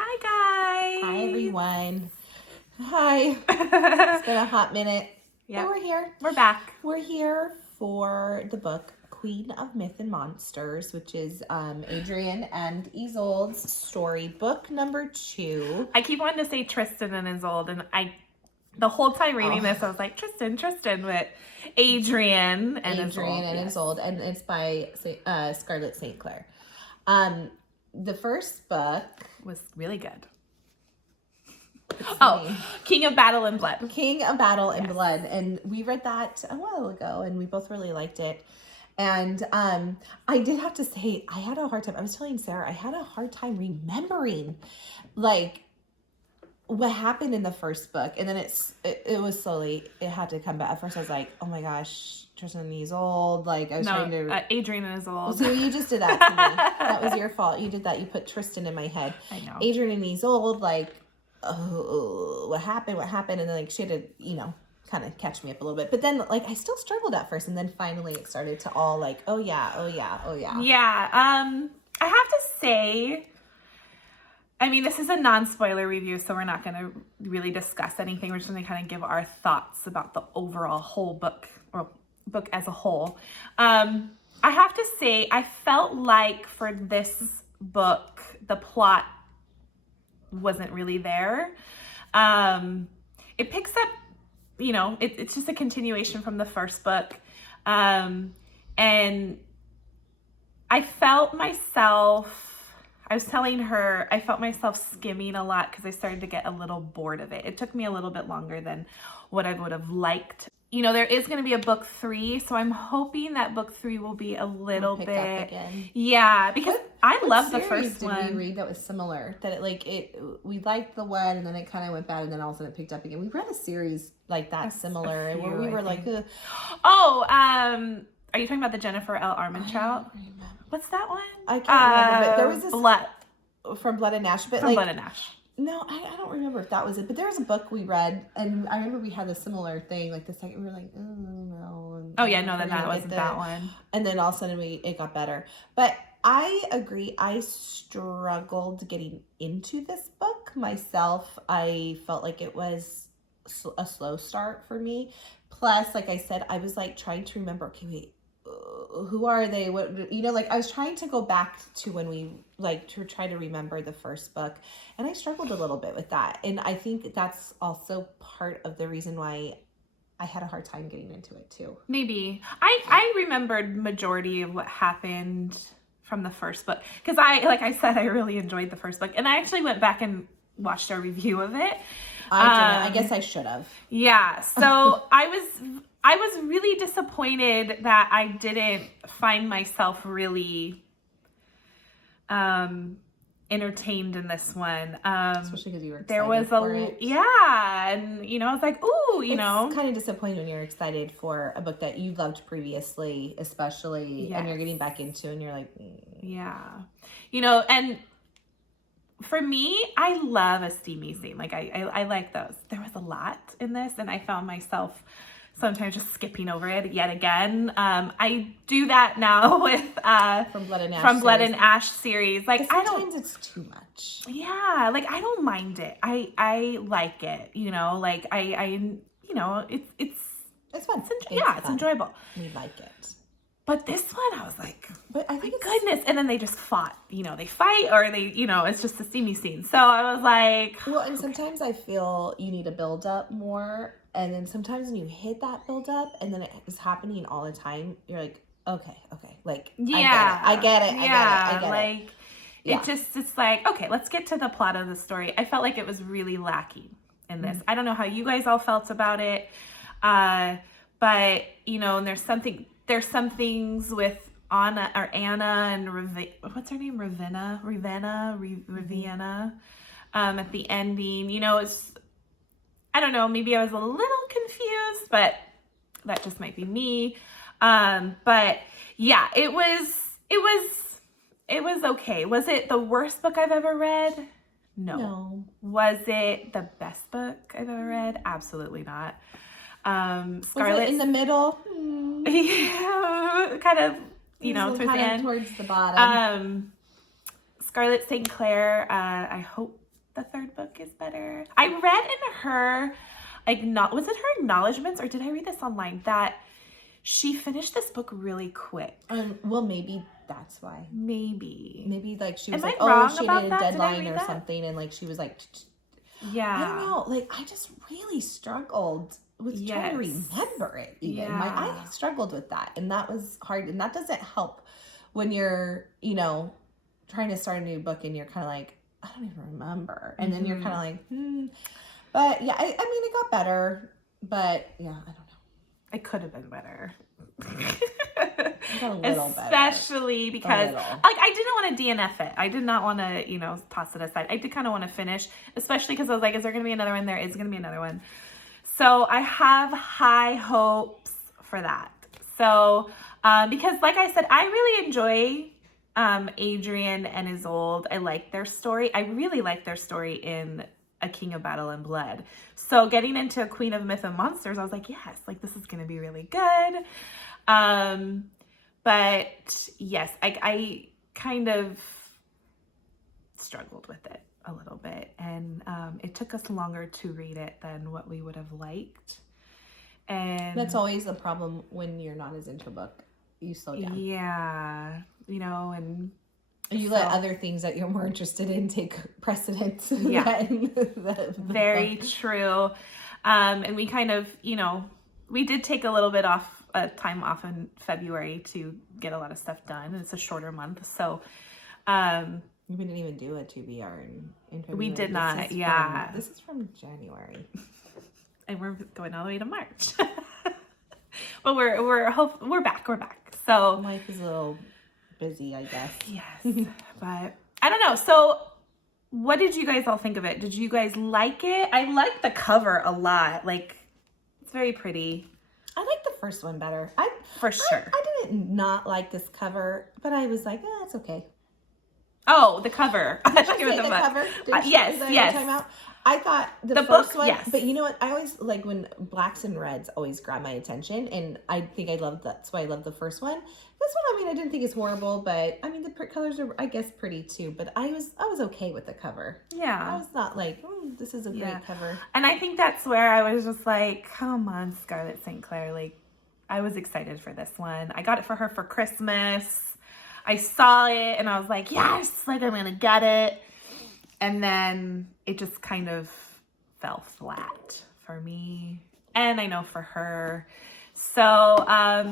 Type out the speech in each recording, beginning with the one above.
Hi, guys. Hi, everyone. Hi. It's been a hot minute. Yeah, But we're here. We're back. We're here for the book Queen of Myth and Monsters, which is Adrian and Isolde's story, book number 2. I keep wanting to say Tristan and Isolde, and the whole time reading this, I was like, Tristan, with Adrian and Isolde, and it's by Scarlett St. Clair. The first book was really good. Oh, King of Battle and Blood. King of Battle and Blood. And we read that a while ago, and we both really liked it. And I did have to say, I had a hard time. I was telling Sarah, I had a hard time remembering, like, what happened in the first book. And then it was slowly, it had to come back. At first, I was like, oh my gosh, Tristan and Isolde. Like, I was trying to... Adrian and Isolde. So you just did that to me. That was your fault. You did that. You put Tristan in my head. I know. Adrian and Isolde, like... oh, what happened? And then, like, she had to, kind of catch me up a little bit. But then, like, I still struggled at first. And then finally it started to all, like, oh, yeah. Yeah. I have to say, I mean, this is a non-spoiler review, so we're not going to really discuss anything. We're just going to kind of give our thoughts about the overall whole book, or book as a whole. I have to say, I felt like for this book, the plot wasn't really there. It picks up, it's just a continuation from the first book. And I felt myself, I was telling her, I felt myself skimming a lot because I started to get a little bored of it. It took me a little bit longer than what I would have liked. There is going to be a book 3, so I'm hoping that book 3 will be a little bit. Up again. Yeah, because I love the first one. Did we read that was similar? That we liked the one, and then it kind of went bad, and then all of a sudden it picked up again. We read a series like that similar, where we were like, ugh. Oh, are you talking about the Jennifer L. Armentrout? What's that one? I can't remember, but there was this Blood from Blood and Ash, but from Blood and Ash. No, I don't remember if that was it, but there was a book we read, and I remember we had a similar thing. Like the second, we were like, oh no. And oh yeah, no, that wasn't that one. And then all of a sudden it got better. But I agree. I struggled getting into this book myself. I felt like it was a slow start for me. Plus, like I said, I was like trying to remember. Okay, wait. Who are they? What, I was trying to go back to when we to try to remember the first book, and I struggled a little bit with that. And I think that's also part of the reason why I had a hard time getting into it too. Maybe I remembered majority of what happened from the first book because like I said, I really enjoyed the first book, and I actually went back and watched a review of it. I guess I should have. Yeah, so I was really disappointed that I didn't find myself really entertained in this one. Especially because you were excited there was for it. Yeah, and I was like, ooh, It's kind of disappointing when you're excited for a book that you loved previously, especially, and you're getting back into, and you're like, yeah, and for me, I love a steamy scene. Like I like those. There was a lot in this, and I found myself sometimes just skipping over it yet again. I do that now with from Blood and Ash series. Like sometimes it's too much. Yeah, like I don't mind it. I like it. Like it's fun. It's enjoyable. We like it. But this one, I was like, but I think goodness. And then they just fought. They fight, or they, it's just a steamy scene. So I was like, well, and sometimes I feel you need to build up more. And then sometimes when you hit that build up and then it is happening all the time, you're like, okay. Like, yeah, I get it. Like, it's like, okay, let's get to the plot of the story. I felt like it was really lacking in this. I don't know how you guys all felt about it. But, and there's some things with Anna and what's her name? Ravenna, at the ending, it's, I don't know, maybe I was a little confused, but that just might be me. But yeah, it was okay. Was it the worst book I've ever read? No. Was it the best book I've ever read? Absolutely not. Scarlett, was it in the middle? Yeah, kind of, towards the end. Towards the bottom. Scarlett St. Clair, I hope the third book is better. I read in her, was it her acknowledgments, or did I read this online, that she finished this book really quick? Well, maybe that's why. Maybe like she was Am like, I wrong she about did a that? Did I deadline read or that? something, and like she was like, yeah. I don't know. Like I just really struggled with trying to remember it. Even I struggled with that, and that was hard. And that doesn't help when you're, you know, trying to start a new book and you're kind of like, I don't even remember, and then you're kind of like, But yeah, I mean, it got better, but yeah, I don't know. It could have been better. It got a little better. Especially because I didn't want to DNF it. I did not want to, you know, toss it aside. I did kind of want to finish, especially because I was like, is there going to be another one? There is going to be another one. So I have high hopes for that. So, because like I said, I really enjoy Adrian and Isolde. I like their story. I really like their story in A King of Battle and Blood. So getting into Queen of Myth and Monsters, I was like, yes, like this is going to be really good. But yes, I kind of struggled with it a little bit, and it took us longer to read it than what we would have liked. And that's always the problem when you're not as into a book. You slow down. Yeah, you know, and you let other things that you're more interested in take precedence. Yeah, the very book. true. And we kind of, you know, we did take a little bit time off in February to get a lot of stuff done. It's a shorter month, so we didn't even do a TBR in February. We did not. Yeah, this is from January, and we're going all the way to March. But we're back. We're back. So life is a little busy, I guess. Yes, but I don't know. So, what did you guys all think of it? Did you guys like it? I like the cover a lot. Like, it's very pretty. I like the first one better. For sure. I didn't not like this cover, but I was like, it's okay. Oh, the cover. Did you say the cover? Yes. I thought the first book, one, yes. But you know what? I always like when blacks and reds always grab my attention, and I think I love that's why I love the first one. This one, I mean, I didn't think it's horrible, but I mean the colors are, I guess, pretty too. But I was okay with the cover. Yeah, I was not like, this is a great cover. And I think that's where I was just like, come on, Scarlett St. Clair. Like, I was excited for this one. I got it for her for Christmas. I saw it and I was like, yes, like I'm gonna get it. And then it just kind of fell flat for me. And I know for her. So,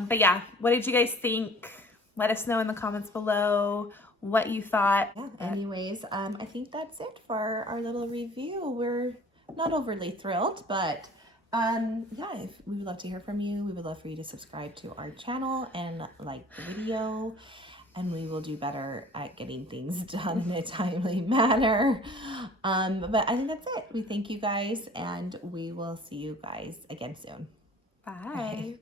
but yeah, what did you guys think? Let us know in the comments below what you thought. Yeah, anyways, I think that's it for our little review. We're not overly thrilled, but yeah, we would love to hear from you. We would love for you to subscribe to our channel and like the video. And we will do better at getting things done in a timely manner. But I think that's it. We thank you guys, and we will see you guys again soon. Bye.